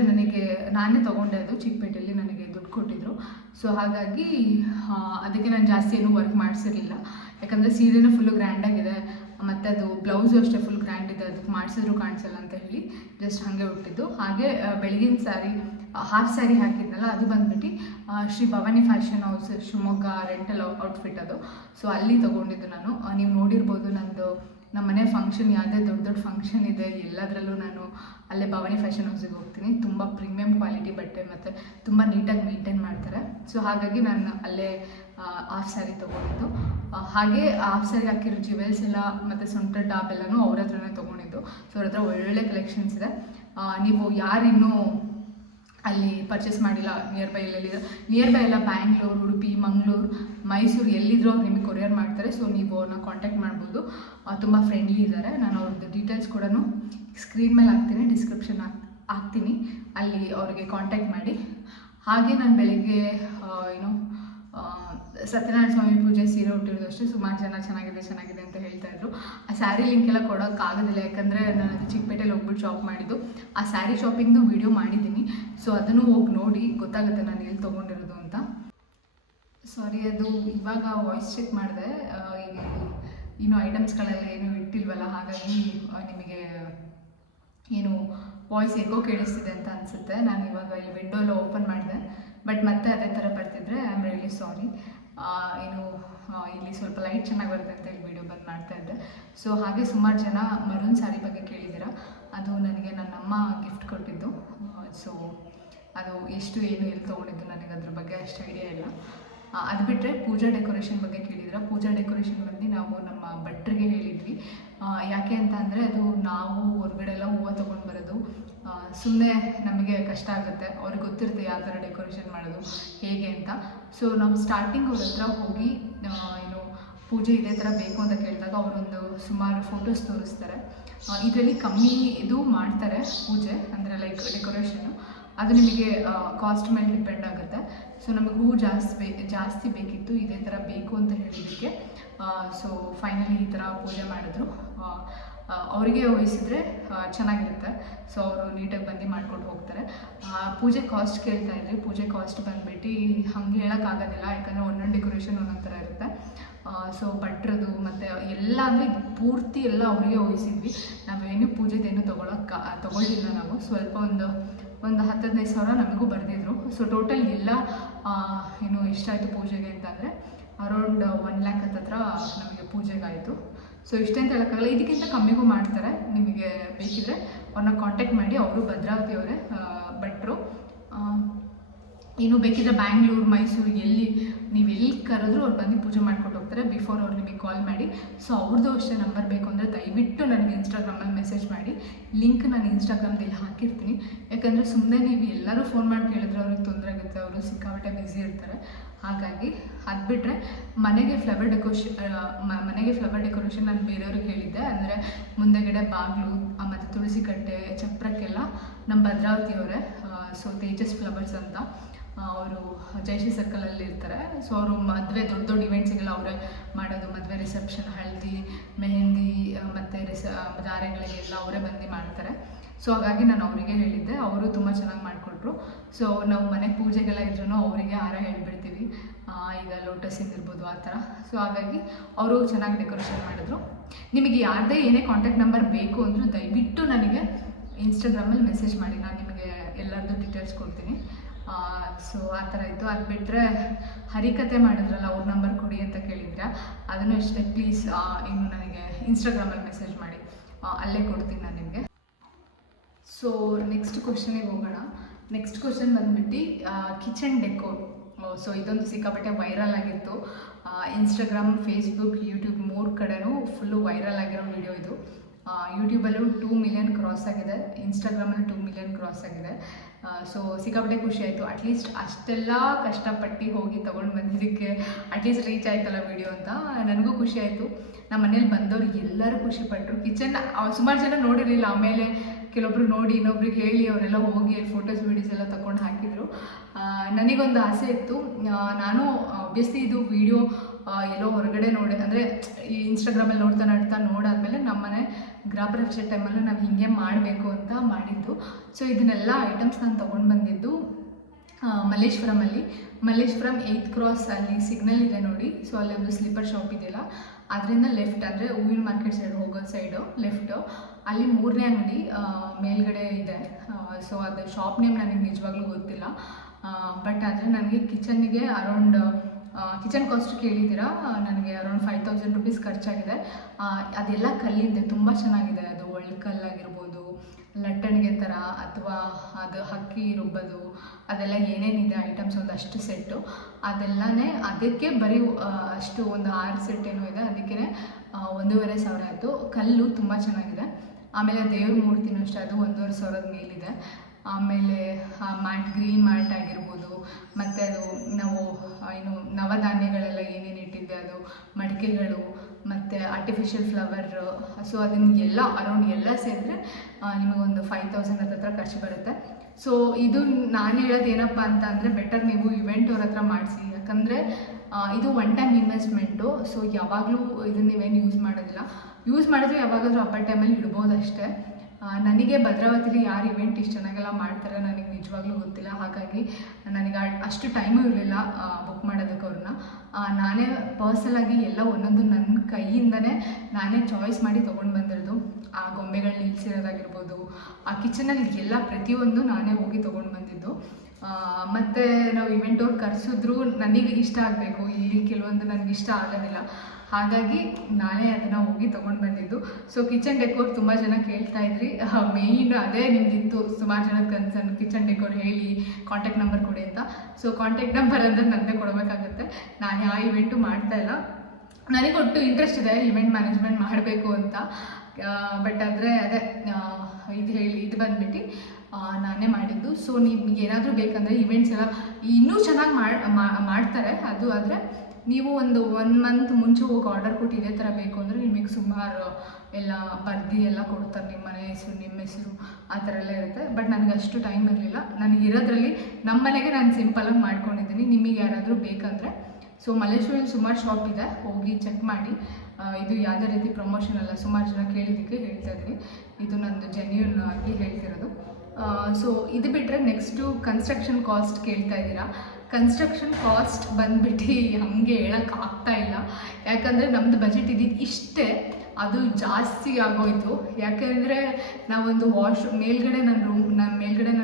ನಾನೇ ತೊಗೊಂಡೆ, ಅದು ಚಿಕ್ಕಪೇಟೆಯಲ್ಲಿ ನನಗೆ ದುಡ್ಡು ಕೊಟ್ಟಿದ್ದರು. ಸೊ ಹಾಗಾಗಿ ಅದಕ್ಕೆ ನಾನು ಜಾಸ್ತಿ ಏನೂ ವರ್ಕ್ ಮಾಡಿಸಿರಲಿಲ್ಲ, ಯಾಕಂದರೆ ಸೀರೆನೂ ಫುಲ್ಲು ಗ್ರ್ಯಾಂಡಾಗಿದೆ, ಮತ್ತು ಅದು ಬ್ಲೌಸು ಅಷ್ಟೇ ಫುಲ್ ಗ್ರ್ಯಾಂಡ್ ಇದೆ, ಅದಕ್ಕೆ ಮಾಡಿಸಿದ್ರು ಕಾಣಿಸಲ್ಲ ಅಂತ ಹೇಳಿ ಜಸ್ಟ್ ಹಾಗೆ ಹುಟ್ಟಿದ್ದು. ಹಾಗೆ ಬೆಳಗಿನ ಸ್ಯಾರಿ ಹಾಫ್ ಸ್ಯಾರಿ ಹಾಕಿದ್ನಲ್ಲ, ಅದು ಬಂದುಬಿಟ್ಟು Shri Bhavani fashion house Shivamogga rental outfit ಅದು. ಸೊ ಅಲ್ಲಿ ತೊಗೊಂಡಿದ್ದು ನಾನು. ನೀವು ನೋಡಿರ್ಬೋದು ನಮ್ಮ ಮನೆ ಫಂಕ್ಷನ್, ಯಾವುದೇ ದೊಡ್ಡ ಫಂಕ್ಷನ್ ಇದೆ ಎಲ್ಲದರಲ್ಲೂ ನಾನು ಅಲ್ಲೇ ಭವಾನಿ ಫ್ಯಾಷನ್ ಹೌಸಿಗೆ ಹೋಗ್ತೀನಿ. ತುಂಬ ಪ್ರೀಮಿಯಂ ಕ್ವಾಲಿಟಿ ಬಟ್ಟೆ ಮತ್ತು ತುಂಬ ನೀಟಾಗಿ ಮೇಂಟೈನ್ ಮಾಡ್ತಾರೆ. ಸೊ ಹಾಗಾಗಿ ನಾನು ಅಲ್ಲೇ ಹಾಫ್ ಸ್ಯಾರಿ ತೊಗೊಂಡಿದ್ದು. ಹಾಗೆ ಹಾಫ್ ಸ್ಯಾರಿ ಹಾಕಿರೋ ಜ್ಯುವೆಲ್ಸ್ ಎಲ್ಲ ಮತ್ತು ಸೊಂಟ ಟಾಪ್ ಎಲ್ಲನೂ ಅವ್ರ ಹತ್ರನೇ ತೊಗೊಂಡಿದ್ದು. ಸೊ ಅವ್ರ ಹತ್ರ ಒಳ್ಳೊಳ್ಳೆ ಕಲೆಕ್ಷನ್ಸ್ ಇದೆ. ನೀವು ಯಾರಿನ್ನೂ ಅಲ್ಲಿ ಪರ್ಚೇಸ್ ಮಾಡಿಲ್ಲ, ನಿಯರ್ ಬೈ ಎಲ್ಲ ಬ್ಯಾಂಗ್ಳೂರು, ಉಡುಪಿ, ಮಂಗಳೂರು, ಮೈಸೂರು ಎಲ್ಲಿದ್ರೂ ಅವ್ರು ನಿಮಗೆ ಕೊರಿಯರ್ ಮಾಡ್ತಾರೆ. ಸೊ ನೀವು ಅವ್ರನ್ನ ಕಾಂಟ್ಯಾಕ್ಟ್ ಮಾಡ್ಬೋದು, ತುಂಬ ಫ್ರೆಂಡ್ಲಿ ಇದ್ದಾರೆ. ನಾನು ಅವ್ರದ್ದು ಡೀಟೇಲ್ಸ್ ಕೂಡ ಸ್ಕ್ರೀನ್ ಮೇಲೆ ಹಾಕ್ತೀನಿ, ಡಿಸ್ಕ್ರಿಪ್ಷನ್ ಹಾಕ್ತೀನಿ, ಅಲ್ಲಿ ಅವ್ರಿಗೆ ಕಾಂಟ್ಯಾಕ್ಟ್ ಮಾಡಿ. ಹಾಗೆ ನಾನು ಬೆಳಗ್ಗೆ ಸತ್ಯನಾರಾಯಣ ಸ್ವಾಮಿ ಪೂಜೆ ಸೀರೆ ಹುಟ್ಟಿರೋದು ಅಷ್ಟೇ ಸುಮಾರು ಜನ ಚೆನ್ನಾಗಿದೆ ಅಂತ ಹೇಳ್ತಾಯಿದ್ರು. ಆ ಸ್ಯಾರಿ ಲಿಂಕ್ ಎಲ್ಲ ಕೊಡೋಕ್ಕಾಗೋದಿಲ್ಲ, ಯಾಕಂದರೆ ನಾನು ಅದು ಚಿಕ್ಕಪೇಟೆಯಲ್ಲಿ ಹೋಗ್ಬಿಟ್ಟು ಶಾಪ್ ಮಾಡಿದ್ದು. ಆ ಸ್ಯಾರಿ ಶಾಪಿಂಗ್ದು ವಿಡಿಯೋ ಮಾಡಿದ್ದೀನಿ, ಸೊ ಅದನ್ನು ಹೋಗಿ ನೋಡಿ ಗೊತ್ತಾಗುತ್ತೆ ನಾನು ಎಲ್ಲಿ ತೊಗೊಂಡಿರೋದು ಅಂತ. ಸಾರಿ, ಅದು ಇವಾಗ ವಾಯ್ಸ್ ಚೆಕ್ ಮಾಡಿದೆ, ಇನ್ನು ಐಟಮ್ಸ್ಗಳೆಲ್ಲ ಏನು ಇಟ್ಟಿಲ್ವಲ್ಲ, ಹಾಗಾಗಿ ನಿಮಗೆ ಏನು ವಾಯ್ಸ್ ಎಕೋ ಕೇಳಿಸ್ತಿದೆ ಅಂತ ಅನಿಸುತ್ತೆ. ನಾನು ಇವಾಗ ಇಲ್ಲಿ ವಿಂಡೋ ಎಲ್ಲ ಓಪನ್ ಮಾಡಿದೆ, ಬಟ್ ಮತ್ತೆ ಅದೇ ಥರ ಬರ್ತಿದ್ರೆ ಐ ಆಮ್ ರಿಯಲಿ ಸಾರಿ. ಏನು ಇಲ್ಲಿ ಸ್ವಲ್ಪ ಲೈಟ್ ಚೆನ್ನಾಗಿ ಬರುತ್ತೆ ಅಂತ ಇಲ್ಲಿ ವಿಡಿಯೋ ಬಂದು ಮಾಡ್ತಾ ಇದ್ದೆ. ಸೊ ಹಾಗೆ ಸುಮಾರು ಜನ ಮರೂನ್ ಸ್ಯಾರಿ ಬಗ್ಗೆ ಕೇಳಿದ್ದೀರಾ. ಅದು ನನಗೆ ನನ್ನಮ್ಮ ಗಿಫ್ಟ್ ಕೊಟ್ಟಿದ್ದು. ಸೊ ಅದು ಎಷ್ಟು ಏನು ಎಲ್ಲಿ ತೊಗೊಂಡಿದ್ದು ನನಗೆ ಅದ್ರ ಬಗ್ಗೆ ಅಷ್ಟು ಐಡಿಯಾ ಇಲ್ಲ. ಅದು ಬಿಟ್ಟರೆ ಪೂಜಾ ಡೆಕೋರೇಷನ್ ಬಗ್ಗೆ ಕೇಳಿದ್ರೆ, ಪೂಜಾ ಡೆಕೋರೇಷನ್ ಬಂದು ನಾವು ನಮ್ಮ ಭಟ್ರಿಗೆ ಹೇಳಿದ್ವಿ. ಯಾಕೆ ಅಂತ ಅಂದರೆ ಅದು ನಾವು ಹೊರಗಡೆ ಎಲ್ಲ ಹೂವು ತೊಗೊಂಡು ಬರೋದು ಸುಮ್ಮನೆ ನಮಗೆ ಕಷ್ಟ ಆಗುತ್ತೆ. ಅವ್ರಿಗೆ ಗೊತ್ತಿರುತ್ತೆ ಯಾವ ಥರ ಡೆಕೋರೇಷನ್ ಮಾಡೋದು ಹೇಗೆ ಅಂತ. ಸೊ ನಾವು ಸ್ಟಾರ್ಟಿಂಗ್ ಅವ್ರ ಹತ್ರ ಹೋಗಿ ಏನು ಪೂಜೆ ಇದೇ ಥರ ಬೇಕು ಅಂತ ಕೇಳಿದಾಗ ಅವರೊಂದು ಸುಮಾರು ಫೋಟೋಸ್ ತೋರಿಸ್ತಾರೆ. ಇದರಲ್ಲಿ ಕಮ್ಮಿ ಇದು ಮಾಡ್ತಾರೆ ಪೂಜೆ, ಅಂದರೆ ಲೈಕ್ ಡೆಕೋರೇಷನ್ನು. ಅದು ನಿಮಗೆ ಕಾಸ್ಟ್ ಮೇಲೆ ಡಿಪೆಂಡ್ ಆಗುತ್ತೆ. ಸೊ ನಮಗೆ ಹೂವು ಜಾಸ್ತಿ ಬೇಕಿತ್ತು, ಇದೇ ಥರ ಬೇಕು ಅಂತ ಹೇಳಿದ್ದಕ್ಕೆ ಸೊ ಫೈನಲಿ ಈ ಥರ ಪೂಜೆ ಮಾಡಿದ್ರು. ಅವರಿಗೆ ವಹಿಸಿದ್ರೆ ಚೆನ್ನಾಗಿರುತ್ತೆ. ಸೊ ಅವರು ನೀಟಾಗಿ ಬಂದು ಮಾಡ್ಕೊಂಡು ಹೋಗ್ತಾರೆ. ಪೂಜೆ ಕಾಸ್ಟ್ ಕೇಳ್ತಾ ಇದ್ರಿ. ಪೂಜೆ ಕಾಸ್ಟ್ ಬಂದುಬಿಟ್ಟು ಹಂಗೆ ಹೇಳೋಕ್ಕಾಗೋದಿಲ್ಲ, ಯಾಕಂದರೆ ಒಂದೊಂದು ಡೆಕೋರೇಷನ್ ಒಂದೊಂದು ಥರ ಇರುತ್ತೆ. ಸೊ ಭಟ್ರದ್ದು ಮತ್ತು ಎಲ್ಲ ಅಂದರೆ ಪೂರ್ತಿ ಎಲ್ಲ ಅವರಿಗೆ ವಹಿಸಿದ್ವಿ. ನಾವೇನು ಪೂಜೆದೇನು ತೊಗೊಳ್ಳಿಲ್ಲ ನಾವು. ಸ್ವಲ್ಪ ಒಂದು 10-15 ಸಾವಿರ ನಮಗೂ ಬರೆದಿದ್ರು. ಸೊ ಟೋಟಲ್ ಎಲ್ಲ ಏನು ಎಷ್ಟಾಯಿತು ಪೂಜೆಗೆ ಅಂತಂದರೆ ಅರೌಂಡ್ 1 lakh ಹತ್ತಿರ ನಮಗೆ ಪೂಜೆಗಾಯಿತು. ಸೊ ಇಷ್ಟೇ ಅಂತ ಹೇಳೋಕ್ಕಾಗಲ್ಲ, ಇದಕ್ಕಿಂತ ಕಮ್ಮಿಗೂ ಮಾಡ್ತಾರೆ. ನಿಮಗೆ ಬೇಕಿದ್ರೆ ಅವ್ರನ್ನ ಕಾಂಟ್ಯಾಕ್ಟ್ ಮಾಡಿ. ಅವರು ಭದ್ರಾವತಿ ಅವರೇ ಭಟ್ರು. ಇನ್ನು ಬೇಕಿದ್ರೆ ಬ್ಯಾಂಗ್ಳೂರು, ಮೈಸೂರು ನೀವು ಎಲ್ಲಿ ಕರೆದ್ರೂ ಅವ್ರು ಬಂದು ಪೂಜೆ ಮಾಡ್ಕೊಂಡು ಹೋಗ್ತಾರೆ. ಬಿಫೋರ್ ಅವ್ರು ನಿಮಗೆ ಕಾಲ್ ಮಾಡಿ. ಸೊ ಅವ್ರದ್ದು ಅಷ್ಟೇ ನಂಬರ್ ಬೇಕು ಅಂದರೆ ದಯವಿಟ್ಟು ನನಗೆ ಇನ್ಸ್ಟಾಗ್ರಾಮಲ್ಲಿ ಮೆಸೇಜ್ ಮಾಡಿ. ಲಿಂಕ್ ನಾನು ಇನ್ಸ್ಟಾಗ್ರಾಮ್ದಲ್ಲಿ ಹಾಕಿರ್ತೀನಿ. ಯಾಕಂದರೆ ಸುಮ್ಮನೆ ನೀವು ಎಲ್ಲರೂ ಫೋನ್ ಮಾಡಿ ಕೇಳಿದ್ರೆ ಅವ್ರಿಗೆ ತೊಂದರೆ ಆಗುತ್ತೆ, ಅವರು ಸಿಕ್ಕಾಪಟ್ಟೆ ಬ್ಯುಸಿ ಇರ್ತಾರೆ. ಹಾಗಾಗಿ ಅದು ಬಿಟ್ಟರೆ ಮನೆಗೆ ಫ್ಲವರ್ ಡೆಕೋರೇಷನ್ ನಾನು ಬೇರೆಯವ್ರಿಗೆ ಹೇಳಿದ್ದೆ. ಅಂದರೆ ಮುಂದೆಗಡೆ ಬಾಗಿಲು ಮತ್ತು ತುಳಸಿ ಕಟ್ಟೆ, ಚಪ್ರಕ್ಕೆಲ್ಲ ನಮ್ಮ ಭದ್ರಾವತಿಯವರೇ. ಸೊ ತೇಜಸ್ ಫ್ಲವರ್ಸ್ ಅಂತ ಅವರು ಜಯಶ್ರೀ ಸರ್ಕಲಲ್ಲಿ ಇರ್ತಾರೆ. ಸೊ ಅವರು ಮದುವೆ ದೊಡ್ಡ ಇವೆಂಟ್ಸಿಗೆಲ್ಲ ಅವರೇ ಮಾಡೋದು. ಮದುವೆ ರಿಸೆಪ್ಷನ್, ಹಳದಿ, ಮೆಹಂದಿ ಮತ್ತು ಧಾರೆಗಳಿಗೆಲ್ಲ ಅವರೇ ಬಂದು ಮಾಡ್ತಾರೆ. ಸೊ ಹಾಗಾಗಿ ನಾನು ಅವರಿಗೆ ಹೇಳಿದ್ದೆ. ಅವರು ತುಂಬ ಚೆನ್ನಾಗಿ ಮಾಡಿಕೊಟ್ರು. ಸೊ ನಾವು ಮನೆ ಪೂಜೆಗೆಲ್ಲ ಇದ್ರೂ ಅವರಿಗೆ ಹಾರ ಹೇಳಿಬಿಡ್ತೀವಿ, ಈಗ ಲೋಟಸಿಂದ ಇರ್ಬೋದು ಆ ಥರ. ಸೊ ಹಾಗಾಗಿ ಅವರು ಚೆನ್ನಾಗಿ ಡೆಕೋರೇಷನ್ ಮಾಡಿದ್ರು. ನಿಮಗೆ ಯಾರದೇ ಏನೇ ಕಾಂಟ್ಯಾಕ್ಟ್ ನಂಬರ್ ಬೇಕು ಅಂದರೂ ದಯವಿಟ್ಟು ನನಗೆ ಇನ್ಸ್ಟಾಗ್ರಾಮಲ್ಲಿ ಮೆಸೇಜ್ ಮಾಡಿ, ನಾನು ನಿಮಗೆ ಎಲ್ಲರದ್ದು ಡೀಟೇಲ್ಸ್ ಕೊಡ್ತೀನಿ. ಸೊ ಆ ಥರ ಇತ್ತು. ಅದು ಬಿಟ್ಟರೆ ಹರಿಕತೆ ಮಾಡಿದ್ರಲ್ಲ, ಅವ್ರ ನಂಬರ್ ಕೊಡಿ ಅಂತ ಕೇಳಿದ್ರೆ ಅದನ್ನು ಅಷ್ಟೇ. ಪ್ಲೀಸ್ ಇನ್ನು ನನಗೆ ಇನ್ಸ್ಟಾಗ್ರಾಮಲ್ಲಿ ಮೆಸೇಜ್ ಮಾಡಿ, ಅಲ್ಲೇ ಕೊಡ್ತೀನಿ ನಾನು ನಿಮಗೆ. ಸೊ ನೆಕ್ಸ್ಟ್ ಕ್ವಶನಿಗೆ ಹೋಗೋಣ. ನೆಕ್ಸ್ಟ್ ಕ್ವಶನ್ ಬಂದ್ಬಿಟ್ಟು ಕಿಚನ್ ಡೆಕೋರ್. ಸೊ ಇದೊಂದು ಸಿಕ್ಕಾಪಟ್ಟೆ ವೈರಲ್ ಆಗಿತ್ತು. ಇನ್ಸ್ಟಾಗ್ರಾಮ್, ಫೇಸ್ಬುಕ್, ಯೂಟ್ಯೂಬ್ 3 ಕಡೆನೂ ಫುಲ್ಲು ವೈರಲ್ ಆಗಿರೋ ವಿಡಿಯೋ ಇದು. ಯೂಟ್ಯೂಬಲ್ಲೂ 2 million ಕ್ರಾಸ್ ಆಗಿದೆ, ಇನ್ಸ್ಟಾಗ್ರಾಮಲ್ಲಿ 2 million ಕ್ರಾಸ್ ಆಗಿದೆ. ಸೊ ಸಿಕ್ಕಾಪಟ್ಟೆ ಖುಷಿ ಆಯಿತು. ಅಟ್ಲೀಸ್ಟ್ ಅಷ್ಟೆಲ್ಲ ಕಷ್ಟಪಟ್ಟು ಹೋಗಿ ತೊಗೊಂಡು ಬಂದಿದ್ದಕ್ಕೆ ಅಟ್ಲೀಸ್ಟ್ ರೀಚ್ ಆಯ್ತಲ್ಲ ವಿಡಿಯೋ ಅಂತ ನನಗೂ ಖುಷಿ ಆಯಿತು. ನಮ್ಮ ಮನೇಲಿ ಬಂದವ್ರು ಎಲ್ಲರೂ ಖುಷಿಪಟ್ಟರು. ಕಿಚನ್ ಸುಮಾರು ಜನ ನೋಡಿರಲಿಲ್ಲ, ಆಮೇಲೆ ಕೆಲವೊಬ್ರು ನೋಡಿ ಇನ್ನೊಬ್ರಿಗೆ ಹೇಳಿ ಅವರೆಲ್ಲ ಹೋಗಿ ಫೋಟೋಸ್ ವೀಡಿಯೋಸ್ ಎಲ್ಲ ತಗೊಂಡು ಹಾಕಿದರು. ನನಗೊಂದು ಆಸೆ ಇತ್ತು. ನಾನು ಆಬ್ವಿಯಸ್ಲಿ ಇದು ವಿಡಿಯೋ ಎಲ್ಲೋ ಹೊರಗಡೆ ನೋಡಿ, ಅಂದರೆ ಈ ಇನ್ಸ್ಟಾಗ್ರಾಮಲ್ಲಿ ನೋಡಾದ್ಮೇಲೆ ನಮ್ಮನೆ ಗೃಹ ಪ್ರವೇಶ ಟೈಮಲ್ಲೂ ನಾವು ಹೀಗೆ ಮಾಡಬೇಕು ಅಂತ ಮಾಡಿದ್ದು. ಸೊ ಇದನ್ನೆಲ್ಲ ಐಟಮ್ಸ್ ನಾನು ತೊಗೊಂಡು ಬಂದಿದ್ದು ಮಲ್ಲೇಶ್ವರಂ 8th ಕ್ರಾಸ್ ಅಲ್ಲಿ ಸಿಗ್ನಲ್ ಇದೆ ನೋಡಿ. ಸೊ ಅಲ್ಲಿ ಒಂದು ಸ್ಲೀಪರ್ ಶಾಪ್ ಇದೆಯಲ್ಲ, ಅದರಿಂದ ಲೆಫ್ಟ್, ಅಂದರೆ ಹೂವಿನ ಮಾರ್ಕೆಟ್ ಸೈಡ್ ಹೋಗೋ ಸೈಡು ಲೆಫ್ಟು, ಅಲ್ಲಿ 3ನೇ ಅಂಗಡಿ ಮೇಲ್ಗಡೆ ಇದೆ. ಸೊ ಅದು ಶಾಪ್ ನೇಮ್ ನನಗೆ ನಿಜವಾಗ್ಲೂ ಗೊತ್ತಿಲ್ಲ. ಬಟ್ ಆದರೆ ನನಗೆ ಕಿಚನ್ನಿಗೆ ಅರೌಂಡ್ ಕಿಚನ್ ಕಾಸ್ಟ್ ಕೇಳಿದ್ದೀರಾ, ನನಗೆ ಅರೌಂಡ್ 5,000 rupees ಖರ್ಚಾಗಿದೆ. ಅದೆಲ್ಲ ಕಲ್ಲಿಂದೆ, ತುಂಬ ಚೆನ್ನಾಗಿದೆ. ಅದು ಒಳ್ಕಲ್ಲಾಗಿರ್ಬೋದು, ಲಟ್ಟಣಿಗೆ ಥರ, ಅಥವಾ ಅದು ಅಕ್ಕಿ ರುಬ್ಬೋದು, ಅದೆಲ್ಲ ಏನೇನಿದೆ ಐಟಮ್ಸ್ ಒಂದಷ್ಟು ಸೆಟ್ಟು, ಅದೆಲ್ಲನೇ ಅದಕ್ಕೆ ಬರೀ ಅಷ್ಟು ಒಂದು 6 ಸೆಟ್ ಏನೋ ಇದೆ. ಅದಕ್ಕೆ 1,500 ಆಯಿತು. ಕಲ್ಲು ತುಂಬ ಚೆನ್ನಾಗಿದೆ. ಆಮೇಲೆ ದೇವ್ರ ಮೂರ್ತಿನೂ ಅಷ್ಟೇ, ಅದು 1,500 ಮೇಲಿದೆ. ಆಮೇಲೆ ಗ್ರೀನ್ ಮ್ಯಾಟ್ ಆಗಿರ್ಬೋದು, ಮತ್ತು ಅದು ನಾವು ಏನು ನವಧಾನ್ಯಗಳೆಲ್ಲ ಏನೇನು ಇಟ್ಟಿದ್ದೆ ಅದು, ಮಡಿಕೆಗಳು, ಮತ್ತು ಆರ್ಟಿಫಿಷಿಯಲ್ ಫ್ಲವರ್. ಸೊ ಅದನ್ನ ಎಲ್ಲ ಅರೌಂಡ್ ಎಲ್ಲ ಸೇರಿದ್ರೆ ನಿಮಗೊಂದು 5,000 ಹತ್ರ ಖರ್ಚು ಬರುತ್ತೆ. ಸೊ ಇದು ನಾನು ಹೇಳೋದು ಏನಪ್ಪ ಅಂತ ಅಂದರೆ, ಬೆಟರ್ ನೀವು ಇವೆಂಟ್ ಅವ್ರ ಹತ್ರ ಮಾಡಿಸಿ. ಯಾಕಂದರೆ ಇದು 1 time ಇನ್ವೆಸ್ಟ್ಮೆಂಟು. ಸೊ ಯಾವಾಗಲೂ ಇದನ್ನು ನೀವೇನು ಯೂಸ್ ಮಾಡೋದಿಲ್ಲ. ಯೂಸ್ ಮಾಡಿದ್ರೆ ಯಾವಾಗಾದರೂ ಹಬ್ಬ ಟೈಮಲ್ಲಿ ಇಡ್ಬೋದು ಅಷ್ಟೇ. ನನಗೆ ಭದ್ರಾವತಿಲಿ ಯಾರು ಇವೆಂಟ್ ಇಷ್ಟು ಚೆನ್ನಾಗೆಲ್ಲ ಮಾಡ್ತಾರೆ ನನಗೆ ನಿಜವಾಗ್ಲೂ ಗೊತ್ತಿಲ್ಲ. ಹಾಗಾಗಿ ನನಗೆ ಅಷ್ಟು ಟೈಮು ಇರಲಿಲ್ಲ ಬುಕ್ ಮಾಡೋದಕ್ಕೆ ಅವ್ರನ್ನ. ನಾನೇ ಪರ್ಸನಲಾಗಿ ಎಲ್ಲ ಒಂದೊಂದು ನನ್ನ ಕೈಯಿಂದನೇ ನಾನೇ ಚಾಯ್ಸ್ ಮಾಡಿ ತೊಗೊಂಡು ಬಂದಿರೋದು. ಆ ಗೊಂಬೆಗಳು ನಿಲ್ಸಿರೋದಾಗಿರ್ಬೋದು, ಆ ಕಿಚನಲ್ಲಿ ಎಲ್ಲ ಪ್ರತಿಯೊಂದು ನಾನೇ ಹೋಗಿ ತೊಗೊಂಡು ಬಂದಿದ್ದು. ಮತ್ತು ನಾವು ಇವೆಂಟ್ ಅವ್ರು ಕರೆಸಿದ್ರು ನನಗೆ ಇಷ್ಟ ಆಗಬೇಕು, ಇಲ್ಲಿ ಕೆಲವೊಂದು ನನಗೆ ಇಷ್ಟ ಆಗೋದಿಲ್ಲ. ಹಾಗಾಗಿ ನಾನೇ ಅದನ್ನು ಹೋಗಿ ತೊಗೊಂಡು ಬಂದಿದ್ದು. ಸೊ ಕಿಚನ್ ಡೆಕೋರ್ ತುಂಬ ಜನ ಕೇಳ್ತಾ ಇದ್ರಿ, ಮೇಯ್ನ್ ಅದೇ ನಿಮ್ದಿತ್ತು ಸುಮಾರು ಜನದ ಕನ್ಸರ್ನ್, ಕಿಚನ್ ಡೆಕೋರ್ ಹೇಳಿ, ಕಾಂಟ್ಯಾಕ್ಟ್ ನಂಬರ್ ಕೊಡಿ ಅಂತ. ಸೊ ಕಾಂಟ್ಯಾಕ್ಟ್ ನಂಬರ್ ಅಂದರೆ ನನ್ನದೇ ಕೊಡಬೇಕಾಗುತ್ತೆ. ನಾನು ಯಾವ ಇವೆಂಟು ಮಾಡ್ತಾಯಿಲ್ಲ. ನನಗೆ ಒಟ್ಟು ಇಂಟ್ರೆಸ್ಟ್ ಇದೆ ಇವೆಂಟ್ ಮ್ಯಾನೇಜ್ಮೆಂಟ್ ಮಾಡಬೇಕು ಅಂತ. ಬಟ್ ಆದರೆ ಅದೇ ಇದು ಬಂದುಬಿಟ್ಟು ನಾನೇ ಮಾಡಿದ್ದು. ಸೊ ನಿಮ್ಗೆ ಏನಾದರೂ ಬೇಕಂದರೆ ಇವೆಂಟ್ಸ್ ಎಲ್ಲ ಇನ್ನೂ ಚೆನ್ನಾಗಿ ಮಾಡ್ತಾರೆ. ಅದು ಆದರೆ ನೀವು ಒಂದು 1 ಮಂತ್ ಮುಂಚೆ ಹೋಗಿ ಆರ್ಡರ್ ಕೊಟ್ಟು ಇದೇ ಥರ ಬೇಕು ಅಂದರೆ ನಿಮಗೆ ಸುಮಾರು ಎಲ್ಲ ಬರ್ದು ಎಲ್ಲ ಕೊಡ್ತಾರೆ, ನಿಮ್ಮ ಮನೆ ಹೆಸರು, ನಿಮ್ಮ ಹೆಸರು, ಆ ಥರ ಎಲ್ಲ ಇರುತ್ತೆ. ಬಟ್ ನನಗೆ ಅಷ್ಟು ಟೈಮ್ ಇರಲಿಲ್ಲ. ನನಗಿರೋದ್ರಲ್ಲಿ ನಮ್ಮ ಮನೆಗೆ ನಾನು ಸಿಂಪಲಾಗಿ ಮಾಡ್ಕೊಂಡಿದ್ದೀನಿ. ನಿಮಗೆ ಯಾರಾದರೂ ಬೇಕಂದರೆ ಸೊ ಮಲ್ಲೇಶ್ವರಲ್ಲಿ ಸುಮಾರು ಶಾಪ್ ಇದೆ, ಹೋಗಿ ಚೆಕ್ ಮಾಡಿ. ಇದು ಯಾವುದೇ ರೀತಿ ಪ್ರಮೋಷನ್ ಅಲ್ಲ, ಸುಮಾರು ಜನ ಕೇಳಿದ್ದಕ್ಕೆ ಹೇಳ್ತಾ ಇದ್ದೀನಿ. ಇದು ನಂದು ಜೆನ್ಯೂನ್ ಆಗಿ ಹೇಳ್ತಿರೋದು. ಸೊ ಇದು ಬಿಟ್ಟರೆ ನೆಕ್ಸ್ಟು ಕನ್ಸ್ಟ್ರಕ್ಷನ್ ಕಾಸ್ಟ್ ಕೇಳ್ತಾ ಇದ್ದೀರಾ. ಕನ್ಸ್ಟ್ರಕ್ಷನ್ ಕಾಸ್ಟ್ ಬಂದುಬಿಟ್ಟು ಹಾಗೆ ಹೇಳೋಕ್ಕಾಗ್ತಾ ಇಲ್ಲ. ಯಾಕಂದರೆ ನಮ್ಮದು ಬಜೆಟ್ ಇದ್ದಿದ್ದು ಇಷ್ಟೇ, ಅದು ಜಾಸ್ತಿ ಆಗೋಯಿತು. ಯಾಕೆಂದರೆ ನಾವೊಂದು ವಾಶ್ರೂಮ್ ಮೇಲ್ಗಡೆ ನನ್ನ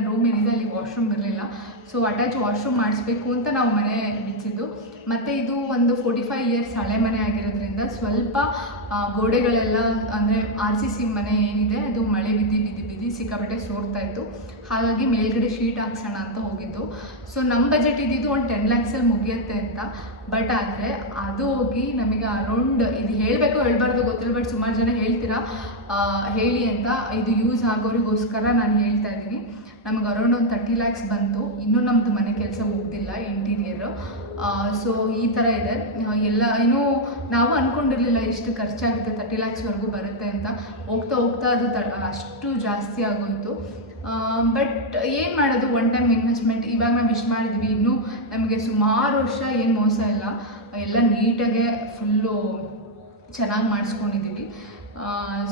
ರೂಮ್ ಏನಿದೆ ಅಲ್ಲಿ ವಾಶ್ರೂಮ್ ಇರಲಿಲ್ಲ. ಸೊ ಅಟ್ಯಾಚ್ ವಾಶ್ರೂಮ್ ಮಾಡಿಸ್ಬೇಕು ಅಂತ ನಾವು ಮನೆ ಬಿಚ್ಚಿದ್ದು. ಮತ್ತು ಇದು ಒಂದು 45 ಇಯರ್ಸ್ ಹಳೆ ಮನೆ ಆಗಿರೋದ್ರಿಂದ ಸ್ವಲ್ಪ ಗೋಡೆಗಳೆಲ್ಲ ಅಂದರೆ RCC ಮನೆ ಏನಿದೆ ಅದು ಮಳೆ ಬಿದ್ದು ಸಿಕ್ಕಾಪಟ್ಟೆ ಸೋರ್ತಾ ಇತ್ತು. ಹಾಗಾಗಿ ಮೇಲ್ಗಡೆ ಶೀಟ್ ಹಾಕ್ಸೋಣ ಅಂತ ಹೋಗಿದ್ದು. ಸೊ ನಮ್ಮ ಬಜೆಟ್ ಇದ್ದಿದ್ದು ಒಂದು 10 lakhsಲ್ಲಿ ಮುಗಿಯುತ್ತೆ ಅಂತ. ಬಟ್ ಆದರೆ ಅದು ಹೋಗಿ ನಮಗೆ ಅರೌಂಡ್, ಇದು ಹೇಳಬೇಕು ಹೇಳ್ಬಾರ್ದು ಗೊತ್ತಿಲ್ಲ, ಬಟ್ ಸುಮಾರು ಜನ ಹೇಳ್ತೀರಾ ಹೇಳಿ ಅಂತ. ಇದು ಯೂಸ್ ಆಗೋರಿಗೋಸ್ಕರ ನಾನು ಹೇಳ್ತಾ ಇದ್ದೀನಿ. ನಮಗೆ ಅರೌಂಡ್ ಒಂದು 30 lakhs ಬಂತು. ಇನ್ನೂ ನಮ್ಮದು ಮನೆ ಕೆಲಸ ಮುಗ್ದಿಲ್ಲ, ಇಂಟೀರಿಯರು. ಸೊ ಈ ಥರ ಇದೆ ಎಲ್ಲ. ಇನ್ನೂ ನಾವು ಅಂದ್ಕೊಂಡಿರಲಿಲ್ಲ ಇಷ್ಟು ಖರ್ಚಾಗುತ್ತೆ, 30 lakhsವರೆಗೂ ಬರುತ್ತೆ ಅಂತ. ಹೋಗ್ತಾ ಹೋಗ್ತಾ ಅದು ಅಷ್ಟು ಜಾಸ್ತಿ ಆಗೋಯಿತು. ಬಟ್ ಏನು ಮಾಡೋದು, ಒನ್ ಟೈಮ್ ಇನ್ವೆಸ್ಟ್ಮೆಂಟ್. ಇವಾಗ ನಾವು ವಿಶ್ ಮಾಡಿದ್ವಿ, ಇನ್ನೂ ನಮಗೆ ಸುಮಾರು ವರ್ಷ ಏನು ಮೋಸ ಇಲ್ಲ, ಎಲ್ಲ ನೀಟಾಗೆ ಫುಲ್ಲು ಚೆನ್ನಾಗಿ ಮಾಡಿಸ್ಕೊಂಡಿದ್ದೀವಿ.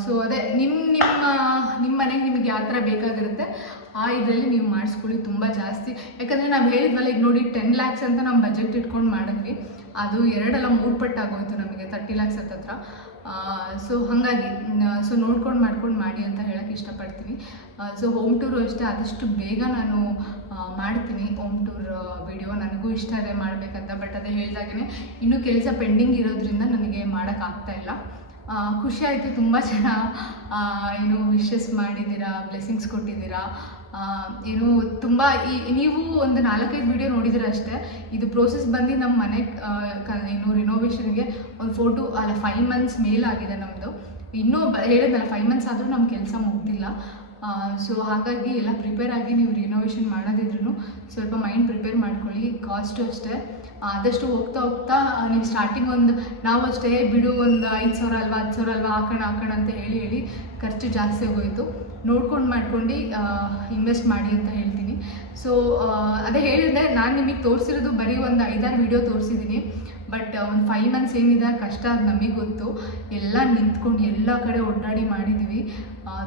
ಸೊ ಅದೇ ನಿಮ್ಮ ಮನೆಗೆ ನಿಮಗೆ ಯಾವ ಥರ ಬೇಕಾಗಿರುತ್ತೆ ಆ ಇದರಲ್ಲಿ ನೀವು ಮಾಡಿಸ್ಕೊಳ್ಳಿ. ತುಂಬ ಜಾಸ್ತಿ, ಯಾಕಂದರೆ ನಾವು ಹೇಳಿದ್ವಲ್ಲ, ಈಗ ನೋಡಿ 10 lakhs ಅಂತ ನಮ್ಮ ಬಜೆಟ್ ಇಟ್ಕೊಂಡು ಮಾಡಿದ್ವಿ. ಅದು 2 ಅಲ್ಲ 3 ಪಟ್ಟು ಆಗೋಯ್ತು ನಮಗೆ, 30 lakhs ಹತ್ತಿರ. ಸೊ ಹಾಗಾಗಿ ನೋಡ್ಕೊಂಡು ಮಾಡ್ಕೊಂಡು ಮಾಡಿ ಅಂತ ಹೇಳೋಕ್ಕೆ ಇಷ್ಟಪಡ್ತೀನಿ. ಸೊ ಹೋಮ್ ಟೂರು ಅಷ್ಟೇ, ಆದಷ್ಟು ಬೇಗ ನಾನು ಮಾಡ್ತೀನಿ ಹೋಮ್ ಟೂರ್ ವಿಡಿಯೋ. ನನಗೂ ಇಷ್ಟ ಇದೆ ಮಾಡಬೇಕಂತ. ಬಟ್ ಅದೇ ಹೇಳಿದಾಗೇ ಇನ್ನೂ ಕೆಲಸ ಪೆಂಡಿಂಗ್ ಇರೋದ್ರಿಂದ ನನಗೆ ಮಾಡೋಕ್ಕಾಗ್ತಾಯಿಲ್ಲ. ಖುಷಿ ಆಯಿತು, ತುಂಬ ಜನ ಏನು ವಿಶಸ್ ಮಾಡಿದ್ದೀರಾ, ಬ್ಲೆಸ್ಸಿಂಗ್ಸ್ ಕೊಟ್ಟಿದ್ದೀರಾ. ಏನು ತುಂಬ ನೀವು ಒಂದು 4-5 ವಿಡಿಯೋ ನೋಡಿದ್ದೀರ ಅಷ್ಟೇ. ಇದು ಪ್ರೋಸೆಸ್ ಬಂದು ನಮ್ಮ ಮನೆ ಏನು ರಿನೋವೇಷನ್ಗೆ ಒಂದು 5 months ಮೇಲಾಗಿದೆ ನಮ್ಮದು. ಇನ್ನೂ ಹೇಳಿದ್ನಲ್ಲ 5 months ಆದರೂ ನಮ್ಮ ಕೆಲಸ ಮುಗ್ದಿಲ್ಲ. ಸೊ ಹಾಗಾಗಿ ಎಲ್ಲ ಪ್ರಿಪೇರ್ ಆಗಿ ನೀವು ರಿನೋವೇಷನ್ ಮಾಡೋದಿದ್ರು ಸ್ವಲ್ಪ ಮೈಂಡ್ ಪ್ರಿಪೇರ್ ಮಾಡ್ಕೊಳ್ಳಿ. ಕಾಸ್ಟು ಅಷ್ಟೇ, ಆದಷ್ಟು ಹೋಗ್ತಾ ನೀವು ಸ್ಟಾರ್ಟಿಂಗ್ ನಾವು ಅಷ್ಟೇ ಬಿಡು ಒಂದು 5,000 ಅಲ್ವಾ 10,000 ಅಲ್ವಾ ಹಾಕೋಣ ಅಂತ ಹೇಳಿ ಖರ್ಚು ಜಾಸ್ತಿ ಹೋಗೋಯಿತು. ನೋಡ್ಕೊಂಡು ಮಾಡ್ಕೊಂಡು ಇನ್ವೆಸ್ಟ್ ಮಾಡಿ ಅಂತ ಹೇಳ್ತೀನಿ. ಸೊ ಅದೇ ಹೇಳಿದೆ, ನಾನು ನಿಮಗೆ ತೋರಿಸಿರೋದು ಬರೀ ಒಂದು 5-6 ವಿಡಿಯೋ ತೋರಿಸಿದ್ದೀನಿ. ಬಟ್ ಒಂದು 5 months ಏನಿದೆ ಕಷ್ಟ, ಅದು ನಮಗೆ ಗೊತ್ತು. ಎಲ್ಲ ನಿಂತ್ಕೊಂಡು ಎಲ್ಲ ಕಡೆ ಒಡ್ಡಾಡಿ ಮಾಡಿದ್ದೀವಿ.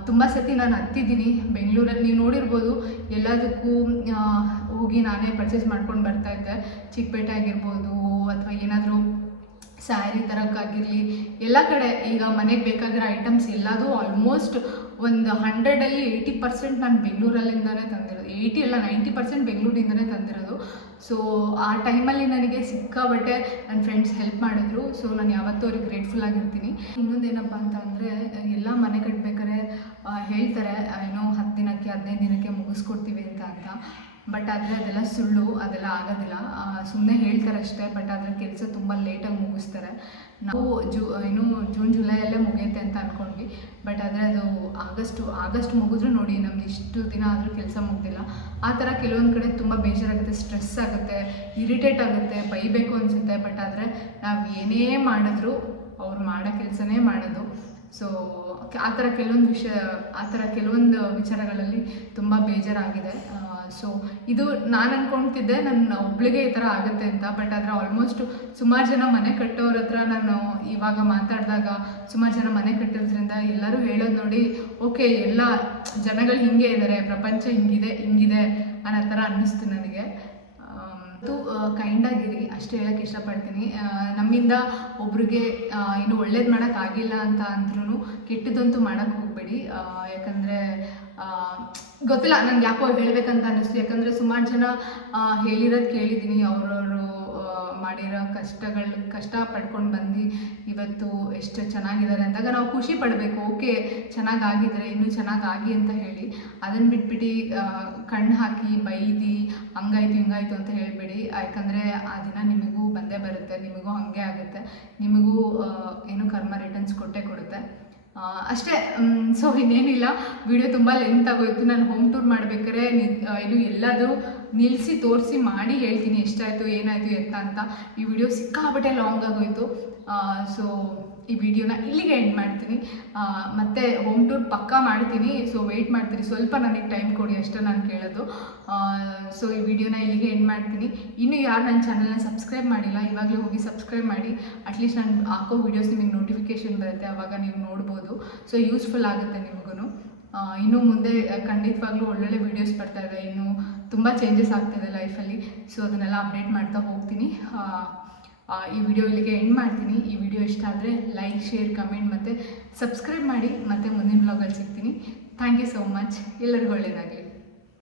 ತುಂಬ ಸತಿ ನಾನು ಹತ್ತಿದ್ದೀನಿ ಬೆಂಗಳೂರಲ್ಲಿ, ನೀವು ನೋಡಿರ್ಬೋದು. ಎಲ್ಲದಕ್ಕೂ ಹೋಗಿ ನಾನೇ ಪರ್ಚೇಸ್ ಮಾಡ್ಕೊಂಡು ಬರ್ತಾಯಿದ್ದೆ. ಚಿಕ್ಕಪೇಟೆ ಆಗಿರ್ಬೋದು ಅಥವಾ ಏನಾದರೂ ಸ್ಯಾರಿ ತರೋಕ್ಕಾಗಿರಲಿ, ಎಲ್ಲ ಕಡೆ ಈಗ ಮನೆಗೆ ಬೇಕಾಗಿರೋ ಐಟಮ್ಸ್ ಎಲ್ಲದೂ ಆಲ್ಮೋಸ್ಟ್ ಒಂದು 100ಅಲ್ಲಿ 80% ನಾನು ಬೆಂಗಳೂರಲ್ಲಿಂದನೇ ತಂದಿರೋದು. 80 ಅಲ್ಲ 90% ಬೆಂಗಳೂರಿಂದನೇ ತಂದಿರೋದು. ಸೊ ಆ ಟೈಮಲ್ಲಿ ನನಗೆ ಸಿಕ್ಕಾಬಟ್ಟೆ ನನ್ನ ಫ್ರೆಂಡ್ಸ್ ಹೆಲ್ಪ್ ಮಾಡಿದ್ರು. ಸೊ ನಾನು ಯಾವತ್ತೂ ಅವ್ರಿಗೆ ಗ್ರೇಟ್ಫುಲ್ ಆಗಿರ್ತೀನಿ. ಇನ್ನೊಂದೇನಪ್ಪ ಅಂತ ಅಂದರೆ, ಎಲ್ಲ ಮನೆ ಕಟ್ಟಬೇಕಾದ್ರೆ ಹೇಳ್ತಾರೆ ಏನೋ 10 ದಿನಕ್ಕೆ 15 ದಿನಕ್ಕೆ ಮುಗಿಸ್ಕೊಡ್ತೀವಿ ಅಂತ. ಬಟ್ ಆದರೆ ಅದೆಲ್ಲ ಸುಳ್ಳು, ಅದೆಲ್ಲ ಆಗೋದಿಲ್ಲ. ಸುಮ್ಮನೆ ಹೇಳ್ತಾರೆ ಅಷ್ಟೇ. ಬಟ್ ಅದರ ಕೆಲಸ ತುಂಬ ಲೇಟಾಗಿ ಮುಗಿಸ್ತಾರೆ. ನಾವು ಜೂನ್ ಜುಲೈಯಲ್ಲೇ ಮುಗಿಯುತ್ತೆ ಅಂತ ಅಂದ್ಕೊಂಡ್ವಿ. ಬಟ್ ಆದರೆ ಅದು ಆಗಸ್ಟ್ ಮುಗಿದ್ರು ನೋಡಿ ನಮ್ದು ಇಷ್ಟು ದಿನ ಆದರೂ ಕೆಲಸ ಮುಗ್ದಿಲ್ಲ. ಆ ಥರ ಕೆಲವೊಂದು ಕಡೆ ತುಂಬ ಬೇಜಾರಾಗುತ್ತೆ, ಸ್ಟ್ರೆಸ್ ಆಗುತ್ತೆ, ಇರಿಟೇಟ್ ಆಗುತ್ತೆ, ಬೈಬೇಕು ಅನಿಸುತ್ತೆ. ಬಟ್ ಆದರೆ ನಾವು ಏನೇ ಮಾಡಿದ್ರು ಅವ್ರು ಮಾಡೋ ಕೆಲಸನೇ ಮಾಡೋದು. ಸೊ ಆ ಥರ ಕೆಲವೊಂದು ವಿಚಾರಗಳಲ್ಲಿ ತುಂಬ ಬೇಜಾರಾಗಿದೆ. ಸೊ ಇದು ನಾನು ಅಂದ್ಕೊಳ್ತಿದ್ದೆ ನನ್ನ ಒಬ್ಳಿಗೆ ಈ ಥರ ಆಗುತ್ತೆ ಅಂತ, ಬಟ್ ಆದರೆ ಆಲ್ಮೋಸ್ಟ್ ಸುಮಾರು ಜನ ಮನೆ ಕಟ್ಟೋರ ಹತ್ರ ನಾನು ಇವಾಗ ಮಾತಾಡಿದಾಗ ಸುಮಾರು ಜನ ಮನೆ ಕಟ್ಟಿರೋದ್ರಿಂದ ಎಲ್ಲರೂ ಹೇಳೋದು ನೋಡಿ ಓಕೆ ಎಲ್ಲ ಜನಗಳು ಹಿಂಗೆ ಇದ್ದಾರೆ, ಪ್ರಪಂಚ ಹಿಂಗಿದೆ ಅನ್ನೋ ಥರ ಅನ್ನಿಸ್ತು ನನಗೆ. ಕೈಂಡಾಗಿರಿ ಅಷ್ಟೇ ಹೇಳೋಕ್ಕೆ ಇಷ್ಟಪಡ್ತೀನಿ. ನಮ್ಮಿಂದ ಒಬ್ರಿಗೆ ಇನ್ನು ಒಳ್ಳೇದು ಮಾಡೋಕ್ಕಾಗಿಲ್ಲ ಅಂತ ಅಂದ್ರೂ ಕೆಟ್ಟದಂತೂ ಮಾಡೋಕ್ಕೆ ಹೋಗಬೇಡಿ. ಯಾಕಂದರೆ ಗೊತ್ತಿಲ್ಲ, ನಂಗೆ ಯಾಕೋ ಹೇಳ್ಬೇಕಂತ ಅನ್ನಿಸ್ತು. ಯಾಕಂದರೆ ಸುಮಾರು ಜನ ಹೇಳಿರೋದು ಕೇಳಿದ್ದೀನಿ, ಅವ್ರವರು ಮಾಡಿರೋ ಕಷ್ಟ ಪಡ್ಕೊಂಡು ಬಂದು ಇವತ್ತು ಎಷ್ಟು ಚೆನ್ನಾಗಿದ್ದಾರೆ ಅಂದಾಗ ನಾವು ಖುಷಿ ಪಡಬೇಕು. ಓಕೆ ಚೆನ್ನಾಗಾಗಿದ್ರೆ ಇನ್ನೂ ಚೆನ್ನಾಗಾಗಿ ಅಂತ ಹೇಳಿ, ಅದನ್ನು ಬಿಟ್ಬಿಟ್ಟು ಕಣ್ಣು ಹಾಕಿ ಬೈದಿ ಹಂಗಾಯ್ತು ಹಿಂಗಾಯ್ತು ಅಂತ ಹೇಳಬೇಡಿ. ಯಾಕಂದರೆ ಆ ದಿನ ನಿಮಗೂ ಬಂದೇ ಬರುತ್ತೆ, ನಿಮಗೂ ಹಾಗೆ ಆಗುತ್ತೆ, ನಿಮಗೂ ಏನು ಕರ್ಮ ರಿಟರ್ನ್ಸ್ ಕೊಡುತ್ತೆ ಅಷ್ಟೇ. ಸೊ ಇನ್ನೇನಿಲ್ಲ, ವಿಡಿಯೋ ತುಂಬ ಲೆಂತ್ ಆಗೋಯ್ತು. ನಾನು ಹೋಮ್ ಟೂರ್ ಮಾಡಬೇಕಾದ್ರೆ ಇದು ಎಲ್ಲದೂ ನಿಲ್ಲಿಸಿ ತೋರಿಸಿ ಮಾಡಿ ಹೇಳ್ತೀನಿ ಎಷ್ಟಾಯಿತು ಏನಾಯಿತು ಎತ್ತ ಅಂತ. ಈ ವಿಡಿಯೋ ಸಿಕ್ಕಾಪಟ್ಟೆ ಲಾಂಗ್ ಆಗೋಯ್ತು. ಸೊ ಈ ವಿಡಿಯೋನ ಇಲ್ಲಿಗೆ ಎಂಡ್ ಮಾಡ್ತೀನಿ. ಮತ್ತು ಹೋಮ್ ಟೂರ್ ಪಕ್ಕಾ ಮಾಡ್ತೀನಿ. ಸೊ ವೆಯ್ಟ್ ಮಾಡ್ತೀನಿ, ಸ್ವಲ್ಪ ನನಗೆ ಟೈಮ್ ಕೊಡಿ ಅಷ್ಟೇ ನಾನು ಕೇಳೋದು. ಸೊ ಈ ವಿಡಿಯೋನ ಇಲ್ಲಿಗೆ ಎಂಡ್ ಮಾಡ್ತೀನಿ. ಇನ್ನೂ ಯಾರು ನನ್ನ ಚಾನಲ್ನ ಸಬ್ಸ್ಕ್ರೈಬ್ ಮಾಡಿಲ್ಲ, ಇವಾಗಲೇ ಹೋಗಿ ಸಬ್ಸ್ಕ್ರೈಬ್ ಮಾಡಿ. ಅಟ್ಲೀಸ್ಟ್ ನಾನು ಹಾಕೋ ವೀಡಿಯೋಸ್ ನಿಮಗೆ ನೋಟಿಫಿಕೇಷನ್ ಬರುತ್ತೆ, ಆವಾಗ ನೀವು ನೋಡ್ಬೋದು. ಸೊ ಯೂಸ್ಫುಲ್ ಆಗುತ್ತೆ ನಿಮಗೂ. ಇನ್ನೂ ಮುಂದೆ ಖಂಡಿತವಾಗ್ಲೂ ಒಳ್ಳೊಳ್ಳೆ ವೀಡಿಯೋಸ್ ಬರ್ತಾಯಿದೆ, ಇನ್ನೂ ತುಂಬ ಚೇಂಜಸ್ ಆಗ್ತಾಯಿದೆ ಲೈಫಲ್ಲಿ. ಸೊ ಅದನ್ನೆಲ್ಲ ಅಪ್ಡೇಟ್ ಮಾಡ್ತಾ ಹೋಗ್ತೀನಿ. ಈ ವಿಡಿಯೋ ಇಲ್ಲಿಗೆ ಎಂಡ್ ಮಾಡ್ತೀನಿ. ಈ ವಿಡಿಯೋ ಇಷ್ಟ ಆದರೆ ಲೈಕ್, ಶೇರ್, ಕಮೆಂಟ್ ಮತ್ತು ಸಬ್ಸ್ಕ್ರೈಬ್ ಮಾಡಿ. ಮತ್ತು ಮುಂದಿನ ವ್ಲಾಗಲ್ಲಿ ಸಿಗ್ತೀನಿ. Thank you so much. ಎಲ್ಲರಿಗೂ ಒಳ್ಳೆಯದಾಗಲಿ.